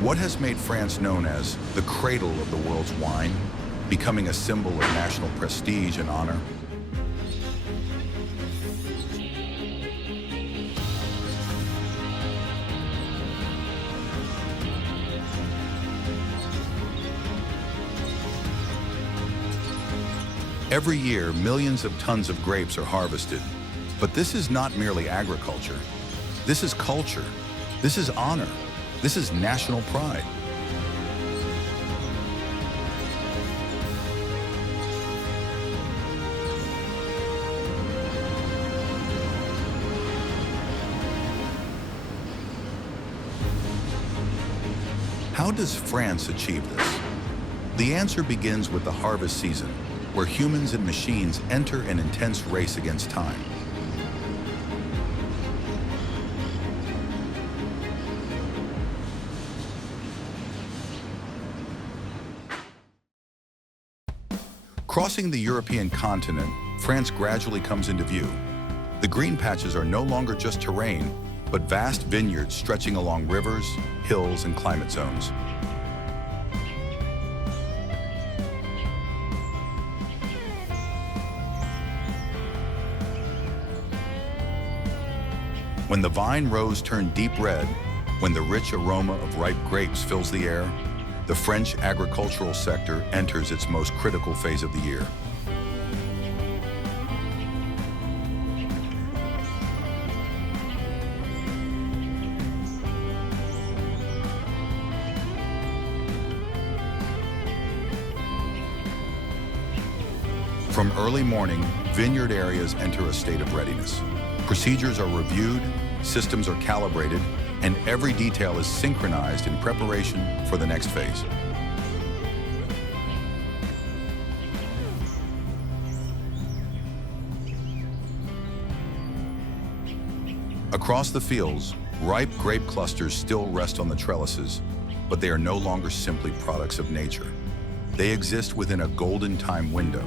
What has made France known as the cradle of the world's wine, becoming a symbol of national prestige and honor? Every year, millions of tons of grapes are harvested. But this is not merely agriculture. This is culture. This is honor. This is national pride. How does France achieve this? The answer begins with the harvest season, where humans and machines enter an intense race against time. Crossing the European continent, France gradually comes into view. The green patches are no longer just terrain, but vast vineyards stretching along rivers, hills, and climate zones. When the vine rows turn deep red, when the rich aroma of ripe grapes fills the air, the French agricultural sector enters its most critical phase of the year. From early morning, vineyard areas enter a state of readiness. Procedures are reviewed, systems are calibrated, and every detail is synchronized in preparation for the next phase. Across the fields, ripe grape clusters still rest on the trellises, but they are no longer simply products of nature. They exist within a golden time window,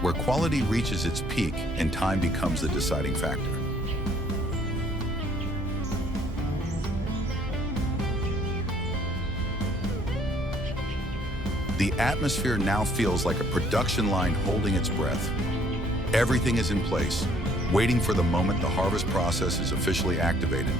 where quality reaches its peak and time becomes the deciding factor. The atmosphere now feels like a production line holding its breath. Everything is in place, waiting for the moment the harvest process is officially activated.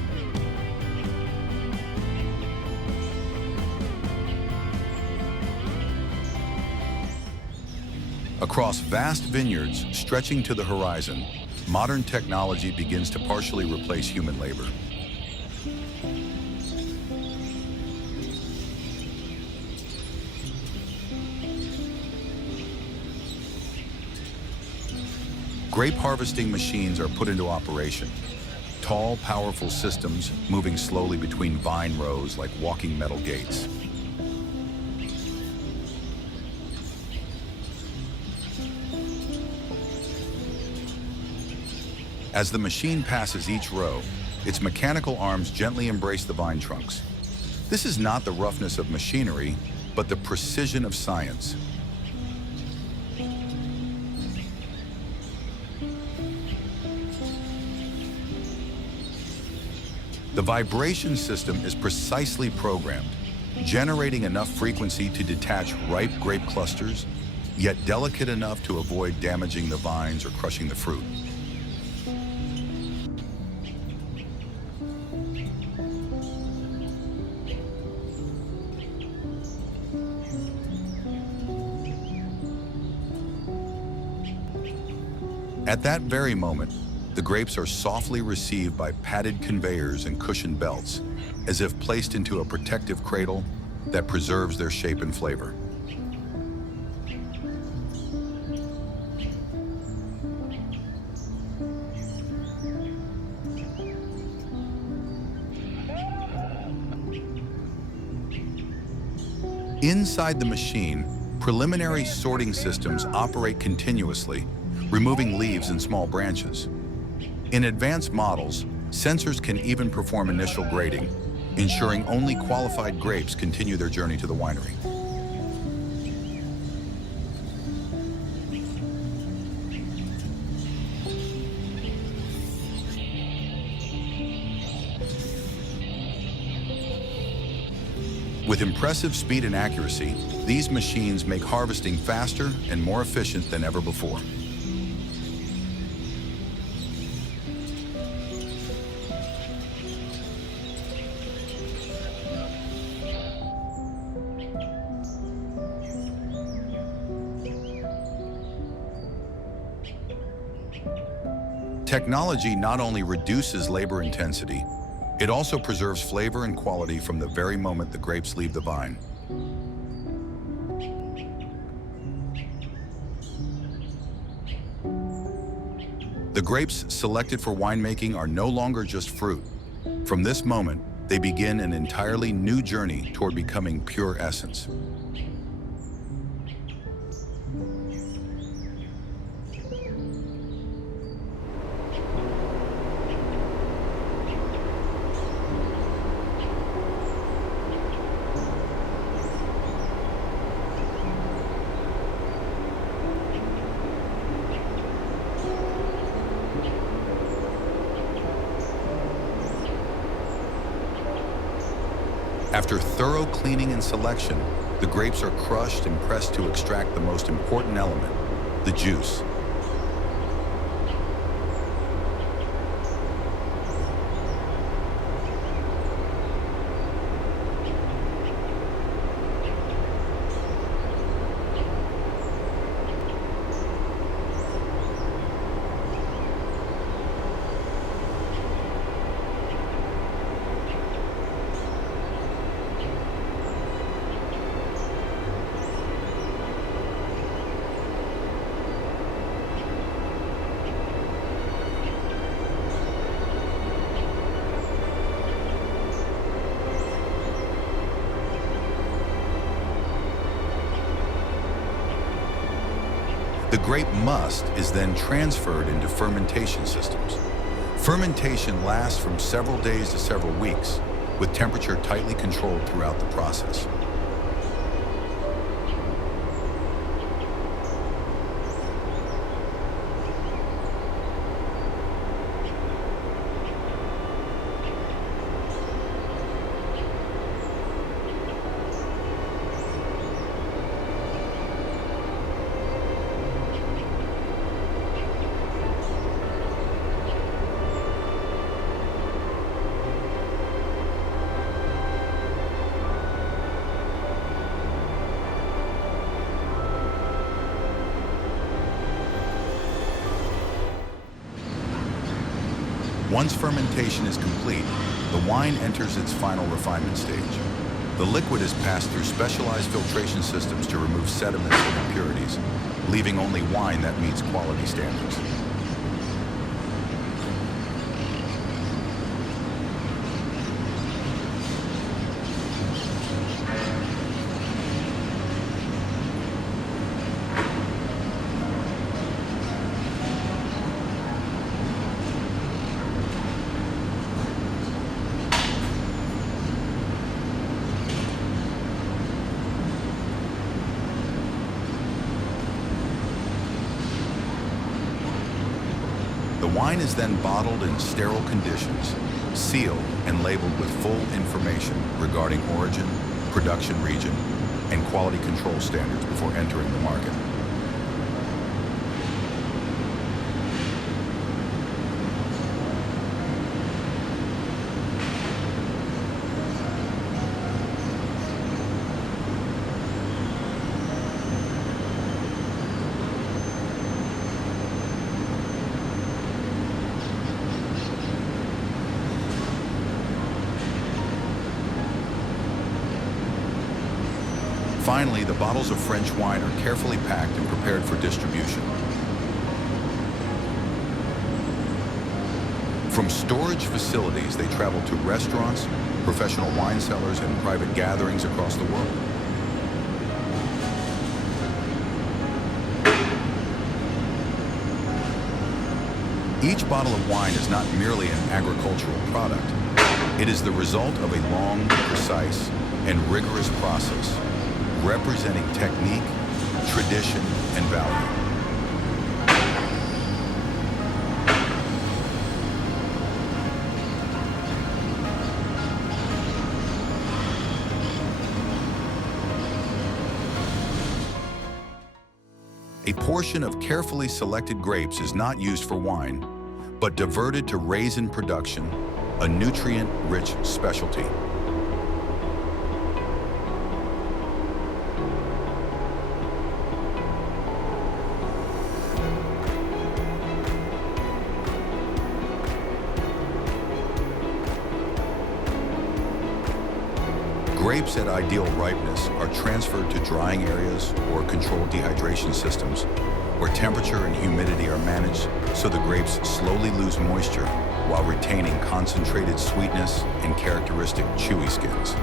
Across vast vineyards stretching to the horizon, modern technology begins to partially replace human labor. Grape harvesting machines are put into operation. Tall, powerful systems moving slowly between vine rows like walking metal gates. As the machine passes each row, its mechanical arms gently embrace the vine trunks. This is not the roughness of machinery, but the precision of science. The vibration system is precisely programmed, generating enough frequency to detach ripe grape clusters, yet delicate enough to avoid damaging the vines or crushing the fruit. At that very moment, the grapes are softly received by padded conveyors and cushioned belts, as if placed into a protective cradle that preserves their shape and flavor. Inside the machine, preliminary sorting systems operate continuously, removing leaves and small branches. In advanced models, sensors can even perform initial grading, ensuring only qualified grapes continue their journey to the winery. With impressive speed and accuracy, these machines make harvesting faster and more efficient than ever before. Technology not only reduces labor intensity, it also preserves flavor and quality from the very moment the grapes leave the vine. The grapes selected for winemaking are no longer just fruit. From this moment, they begin an entirely new journey toward becoming pure essence. After thorough cleaning and selection, the grapes are crushed and pressed to extract the most important element, the juice. The grape must is then transferred into fermentation systems. Fermentation lasts from several days to several weeks, with temperature tightly controlled throughout the process. Once fermentation is complete, the wine enters its final refinement stage. The liquid is passed through specialized filtration systems to remove sediments and impurities, leaving only wine that meets quality standards. The wine is then bottled in sterile conditions, sealed and labeled with full information regarding origin, production region, and quality control standards before entering the market. Finally, the bottles of French wine are carefully packed and prepared for distribution. From storage facilities, they travel to restaurants, professional wine cellars, and private gatherings across the world. Each bottle of wine is not merely an agricultural product. It is the result of a long, precise, and rigorous process, representing technique, tradition, and value. A portion of carefully selected grapes is not used for wine, but diverted to raisin production, a nutrient-rich specialty. Grapes at ideal ripeness are transferred to drying areas or controlled dehydration systems, where temperature and humidity are managed so the grapes slowly lose moisture while retaining concentrated sweetness and characteristic chewy skins.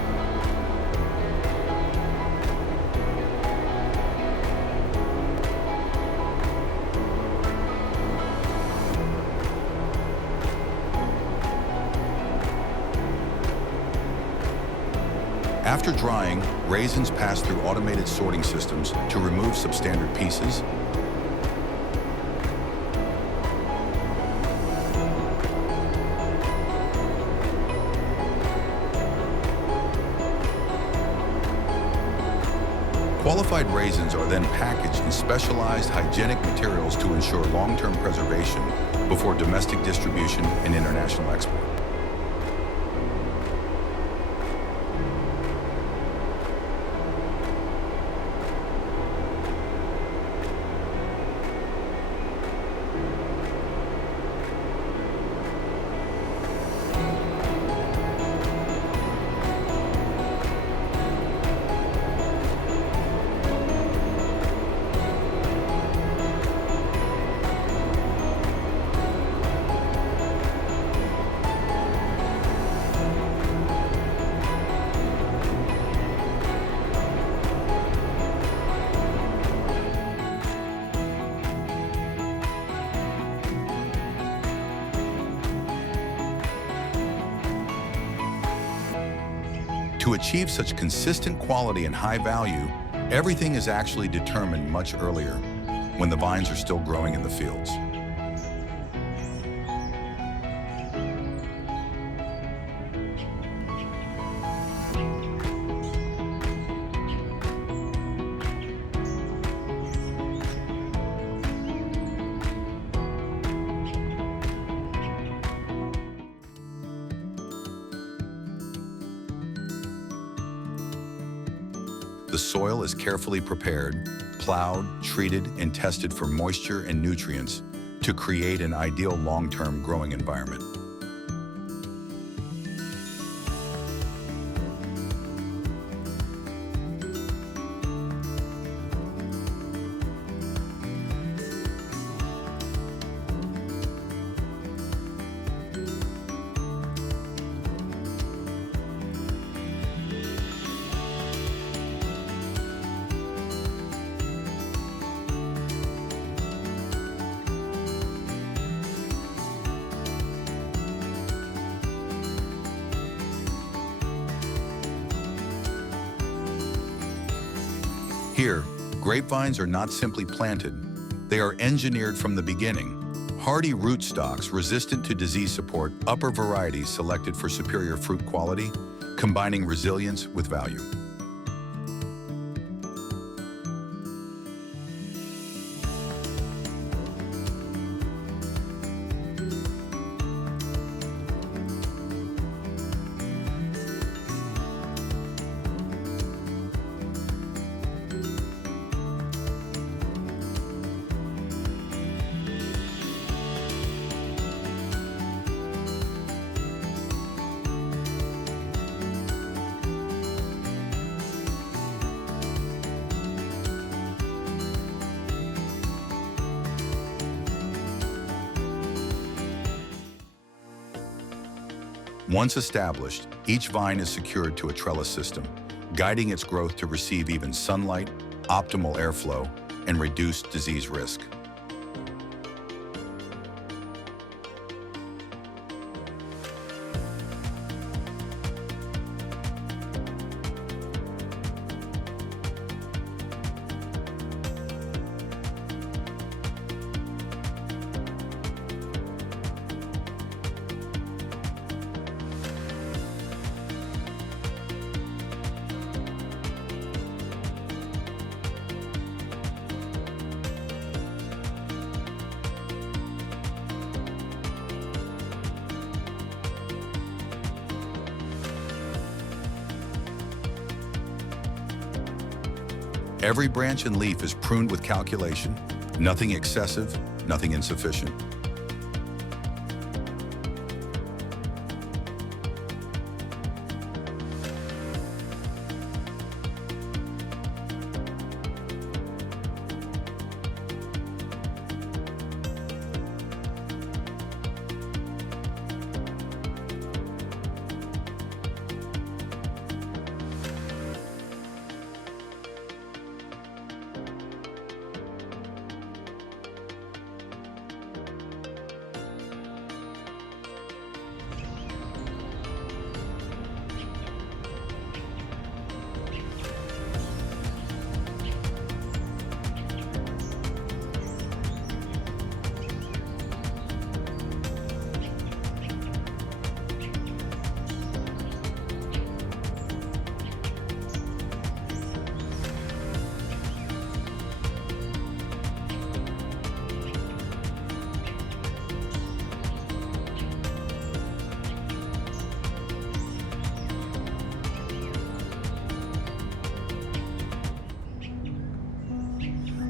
After drying, raisins pass through automated sorting systems to remove substandard pieces. Qualified raisins are then packaged in specialized hygienic materials to ensure long-term preservation before domestic distribution and international export. To achieve such consistent quality and high value, everything is actually determined much earlier, when the vines are still growing in the fields. The soil is carefully prepared, plowed, treated, and tested for moisture and nutrients to create an ideal long-term growing environment. Here, grapevines are not simply planted, they are engineered from the beginning. Hardy rootstocks resistant to disease support upper varieties selected for superior fruit quality, combining resilience with value. Once established, each vine is secured to a trellis system, guiding its growth to receive even sunlight, optimal airflow, and reduced disease risk. Every branch and leaf is pruned with calculation, nothing excessive, nothing insufficient.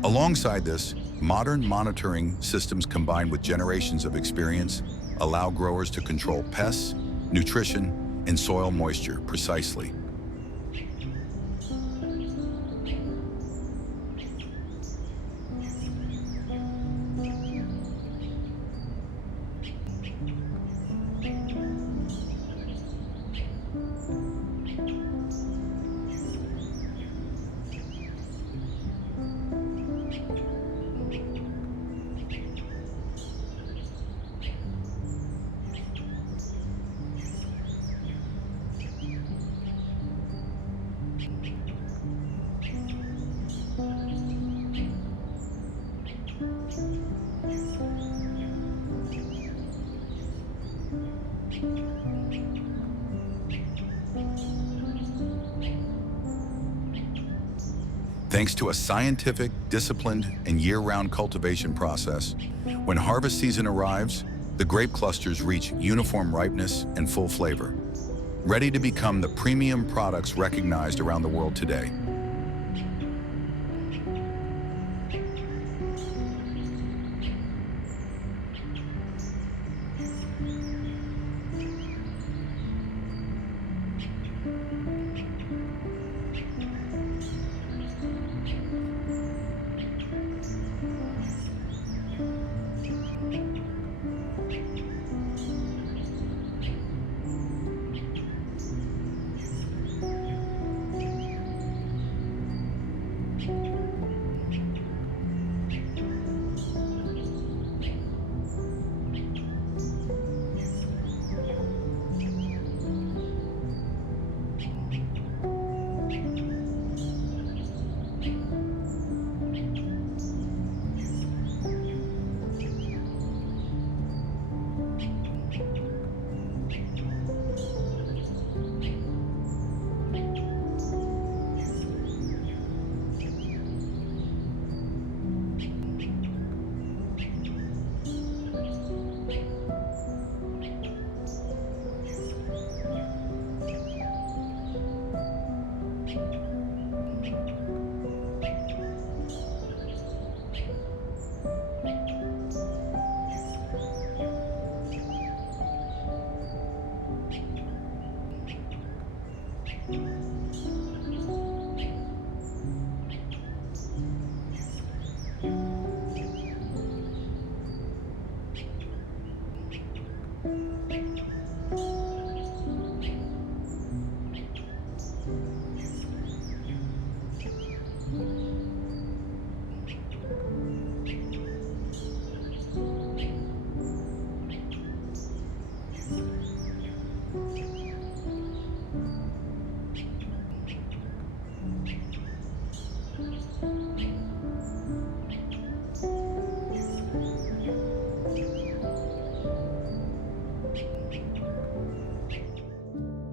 Alongside this, modern monitoring systems combined with generations of experience allow growers to control pests, nutrition, and soil moisture precisely. Thanks to a scientific, disciplined, and year-round cultivation process, when harvest season arrives, the grape clusters reach uniform ripeness and full flavor, ready to become the premium products recognized around the world today.